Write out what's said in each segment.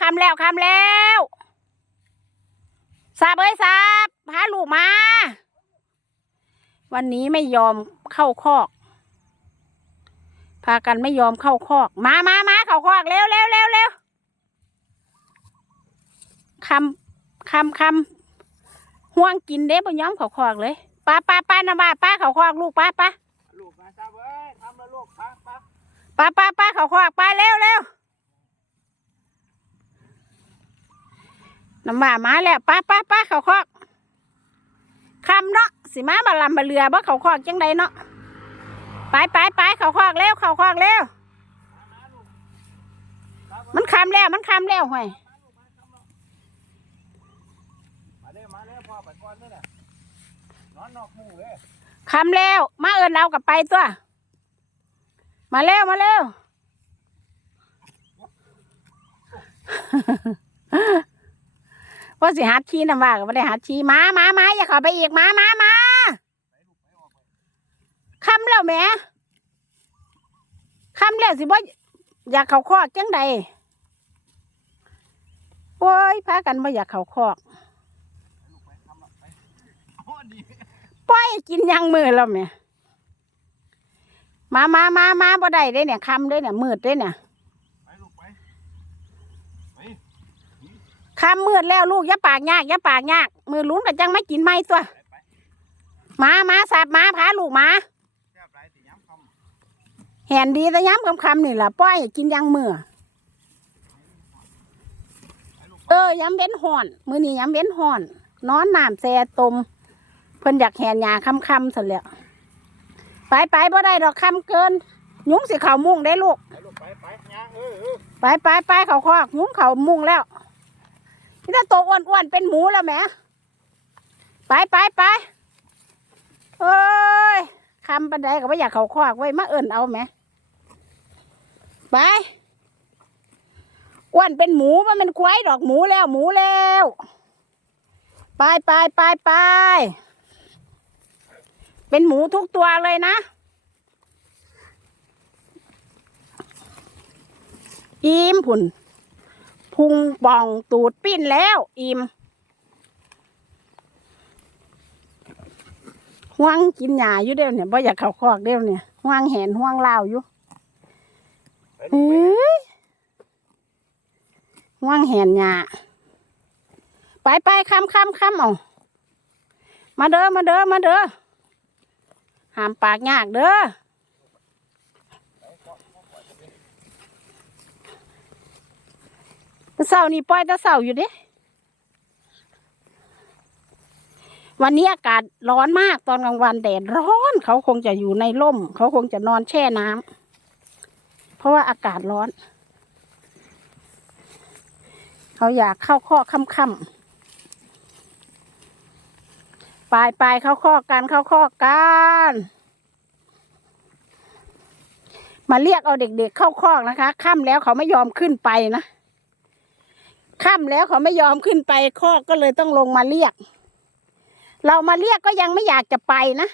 คำแล้วคำแล้วสาบเอ้ยสาบพาลูกมา วันนี้ไม่ยอมเข้าคอก พากันไม่ยอมเข้าคอก มามามาเข้าคอกเร็วเร็วเร็วเร็วคำคำคำห่วงกินเด้บ่ยอมเข้าคอกเลยป้าป้าป้านะว่าป้าเข้าคอกลูกป้าป้าลูกมาซาเว้ยทำแล้วลูกปักปักป้าป้าป้าเข้าคอกป้าเร็วเร็ว น้ำว่ามาแล้วป้าป้าป้าเขาคอกคำเนาะสิมาบาลำบาเรือบ่เขาคอกจังใดเนาะไปไปไปเขาคอกเร็วเขาคอกเร็วมันคำแล้วมันคำแล้วห่วยมาเร็วมาเร็วพ่อไปก่อนเลยน่ะนอนนอกหมู่เลยคำแล้ว มาเอินเรากลับไปตัว มาเร็วมาเร็ว ว่าสิหัดชี้น้ำว่าก็ไม่ได้หัดชี้มามามาอย่าเขอไปอีกมามามาคำแล้วแหม่คำแล้วสิบ่อยากเขาคอกจังใดโอ้ยพากันบ่อยากเขาคอกโอ้ดีปล่อยกินยังมือแล้วแหม่มามามามาบ่ได้เด้เนี่ยคำเด้เนี่ยมืดเด้เนี่ย ไปลูกไปไป คำมืดแล้วลูกอย่าปากยากอย่าปากยาก มือลุ้นกับจังไม่กินไม่ตัวไปไปมามาสับมาพาลูกมาแซ่บไรสิย้ำคแหนดีแต่ย้ำคำคำๆนี่ล่ะปล่อยกินยังมือำไปลูกเออย้ำเว้นห่อน มือนี้ย้ำเว้นห่อน นอนน้ำแซ่ตม เพิ่นอยากแหนยาคำคำๆซะแล้วไปไปบ่ได้ดอกคำเกิน ยุ้งสิเขามุงได้ลูกไปลูกไปไปย่างเออเออไปไปไปเขาคอกยุ้งเขามุงแล้ว นี่ถ้าโตวอ้วนๆเป็นหมูแล้วแหมไปไปไปเอ้ยคำปันไดก็ไม่อยากเขาคอกไว้มาเอิ่นเอาแหมไปอ้วนเป็นหมูมันเป็นควายดอกหมูแล้วหมูแล้วไปไปไปไปเป็นหมูทุกตัวเลยนะ อิ่มผุน พุงป่องตูดปิ้นแล้วอิ่มห่วงกินหญ้าอยู่เดียวเนี่ยบ่อยากเข้าคอกเดียวเนี่ยห่วงแหนห่วงลาวอยู่เฮ้ยห่วงแหนหญ้าไปไปคำคำคำเอามาเด้อมาเด้อมาเด้อห้ามปากยากเด้อ แต่ เสาร์นี่ปล่อยแต่เสาร์อยู่เด้วันนี้อากาศร้อนมากตอนกลางวันแดดร้อน เขาคงจะอยู่ในร่ม เขาคงจะนอนแช่น้ำเพราะว่าอากาศร้อน เขาอยากเข้าข้อค่ำๆปลายปลายเข้าข้อกันเข้าข้อกันมาเรียกเอาเด็กๆเข้าคอนะคะค่ำแล้วเขาไม่ยอมขึ้นไปนะ ค่ำแล้วเขาไม่ยอมขึ้นไปคอกก็เลยต้องลงมาเรียก เรามาเรียกก็ยังไม่อยากจะไปนะ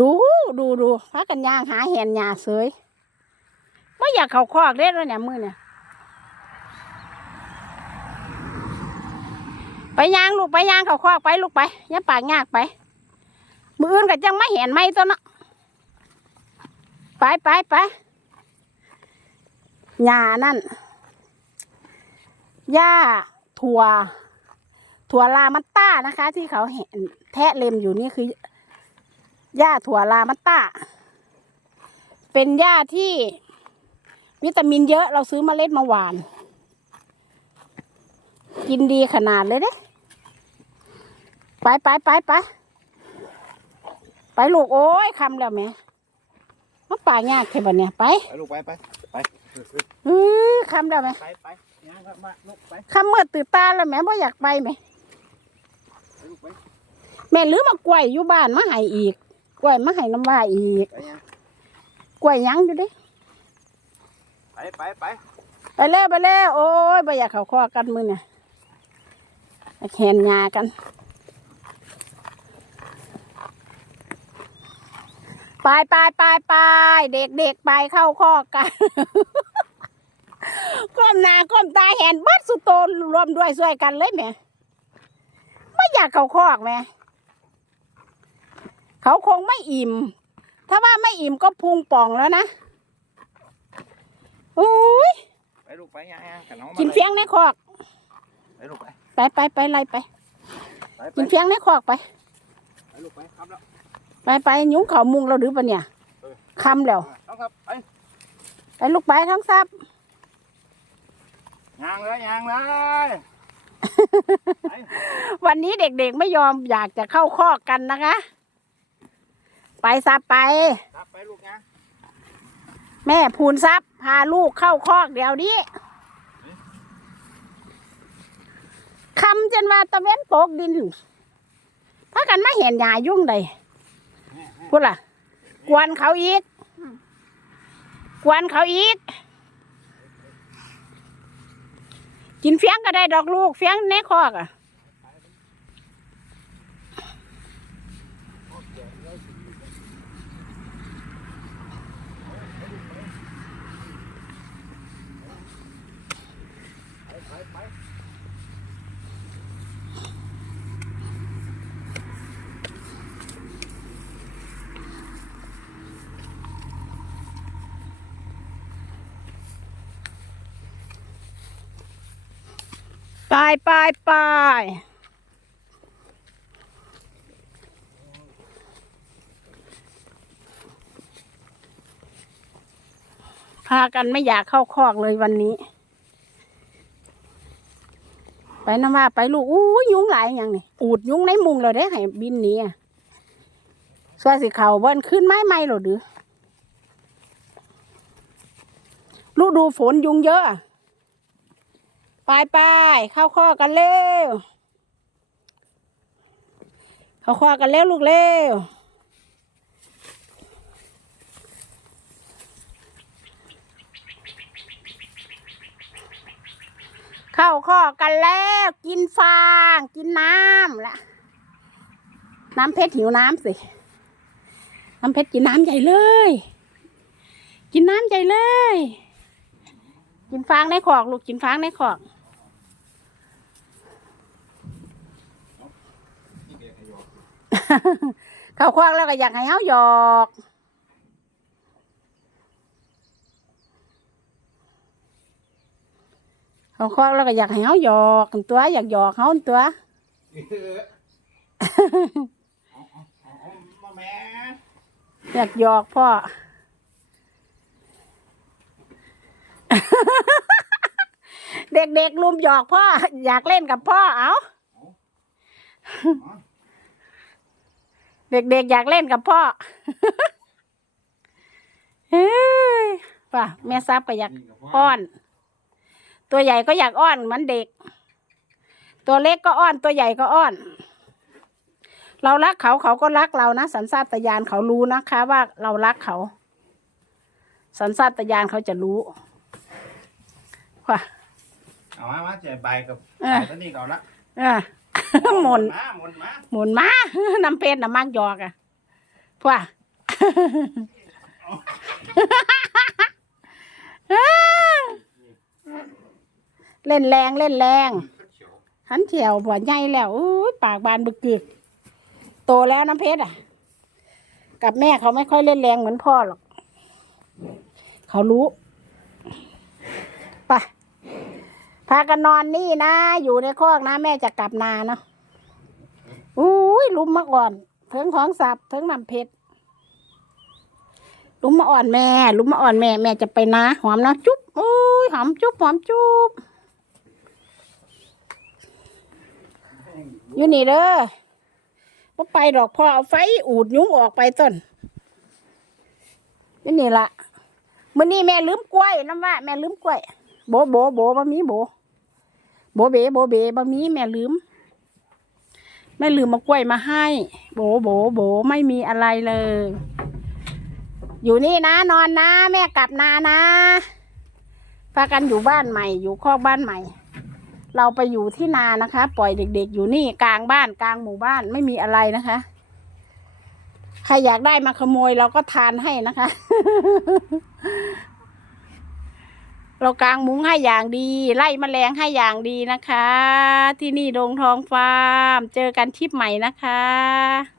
ดูดูดูพากันยางหาแหนหยาเสยไม่อยากเขาคอกเล่นแล้วเนี่ยมือเนี่ยไปย่างลูกไปย่างเขาคอกไปลูกไปย่าปากยากไป มืออื่นก็จังไม่เห็นไม่ตัวเนาะไปไปไปหญ้านั่น หญ้าถั่ว ถั่วลามัตต้านะคะ ที่เขาเห็นแทะเล็มอยู่นี่คือหญ้าถั่วลามัตต้า เป็นหญ้าที่วิตามินเยอะเราซื้อเมาเล็ดมาหวาน กินดีขนาดเลยเด้ไปไปไปไปไปลูกโอ้ยคำแล้วแหม่มันป่ายากแค่บันเนี่ยไป ไปลูกไปไปไปเออคำแล้วไหมไปไป ย่างครับมาลูกไปคำเมื่อตื่นตาแล้วแม่บ่อยากไปไหมไปลูกไปแม่ลืมมากล้วยอยู่บ้านมาให้อีกกล้วยมาให้น้ำว่าอีกไปย่างกล้วยยังอยู่เดิไปไปไปไปเร็วไปเร็วโอ้ยบ่อยากเข้าข้อกันมือเนี่ยแขนยากันไปไปไปไปเด็กเด็กๆไปเข้าข้อกัน ก้มหน้าก้มตาแหนเบัดสุดโตนรวมด้วยช่วยกันเลยแหม่ไม่อยากเขาคอกแหม่เขาคงไม่อิ่ม ถ้าว่าไม่อิ่มก็พุงป่องแล้วนะอุ้ยไปลูกไปย่างๆกับน้องมากินเฟียงในคอกไปลูกไปไปไปไปไล่ไปไปไปกินเฟียงในคอกไปไปลูกไปครับแล้วไปไปยุ้งเขามุงเราดื้อปะเนี่ยคำแล้วต้องครับไปไปลูกไปทั้งซับย่างเลยย่างเลยไปวันนี้เด็กๆไม่ยอมอยากจะเข้าคอกกันนะคะ ไปซับไป ครับไปลูกนะแม่พูนซับพาลูกเข้าคอกเดี๋ยวนี้คำจนว่าตะเว้นโปกดินพากันมาเห็นหยายุ่งใดพูดล่ะ กวนเขาอีก กวนเขาอีก กินเฟี้ยงก็ได้ดอกลูกเฟี้ยงในคอกอะ ไปไปไปพากันไม่อยากเข้าคอกเลยวันนี้ ไปน้ำว่าไปลูกอู้ยยุงหลายอย่างนี่อูดยุ้งในมุงเราได้ให้บินหนี้อะสวนสิเขาเบิ้นขึ้นไม้ไม่หรอดือลูกดูฝนยุงเยอะ ไปไปเข้าข้อกันเร็ว เข้าข้อกันเร็วลูกเร็วเข้าข้อกันแล้วกินฟางกินน้ำละน้ำเพชรหิวน้ำสิน้ำเพชรกินน้ำใหญ่เลย กินน้ำใหญ่เลย กินฟางในขอกลูกกินฟางในขอก เขาควักแล้วก็อยากให้เฮาหยอกเขาควักแล้วก็อยากให้เฮาหยอกตัวอยากหยอกเฮาตัวอาเอาเอาเอามาแม่อยากหยอกพ่อเด็กๆลุมหยอกพ่อ อยากเล่นกับพ่อเอา เด็กๆอยากเล่นกับพ่อเฮ้ยป่ะแม่ซับก็อยากนี่กับพ่อ้อน ตัวใหญ่ก็อยากอ้อนเหมือนเด็ก ตัวเล็กก็อ้อน ตัวใหญ่ก็อ้อน เรารักเขาเขาก็รักเรานะสัญชาตญาณเขารู้นะคะ ว่าเรารักเขา สัญชาตญาณเขาจะรู้ว่ะเอามามาเจ็บใบกับเออใบตัวนี้ก่อนละเออ หมุนมาหมุนมาหมุนมาน้ำเพชรน้ำมากหยอกอะว่ะเล่นแรงเล่นแรงหันเถียวหัวใหญ่แล้วอุ้ยปากบานบึกกึกโตแล้วน้ำเพชรอะ กับแม่เขาไม่ค่อยเล่นแรงเหมือนพ่อหรอก เขารู้ ไป พากันนอนนี่นะ อยู่ในคอกนะ แม่จะกลับนาเนาะอุ้ยลุมมาอ่อนเถิงของสับเถิงน้ำเพชรลุมมาอ่อนแม่ ลุมมาอ่อนแม่ แม่จะไปนะ หอมนะจุ๊บอุ้ยหอมจุ๊บหอมจุ๊บอยู่นี่เด้อพ่ไปดอกพ่อเอาไฟอูดยุ้งออกไปต้นอยู่นี่ละมื้อนี้แม่ลืมกล้วยน้ำว่า แม่ลืมกล้วยโบโบโบบะมีโบ โบเบโบเบบะมีแม่ลืม แม่ลืมมากล้วยมาให้ โบโบโบไม่มีอะไรเลย อยู่นี่นะ นอนนะ แม่กลับนานะพากันอยู่บ้านใหม่ อยู่คอกบ้านใหม่ เราไปอยู่ที่นานะคะ ปล่อยเด็กๆ อยู่นี่กลางบ้านกลางหมู่บ้านไม่มีอะไรนะคะ ใครอยากได้มาขโมยเราก็ทานให้นะคะ เรากางมุ้งให้อย่างดี ไล่แมลงให้อย่างดีนะคะ ที่นี่ดงทองฟาร์ม เจอกันคลิปใหม่นะคะ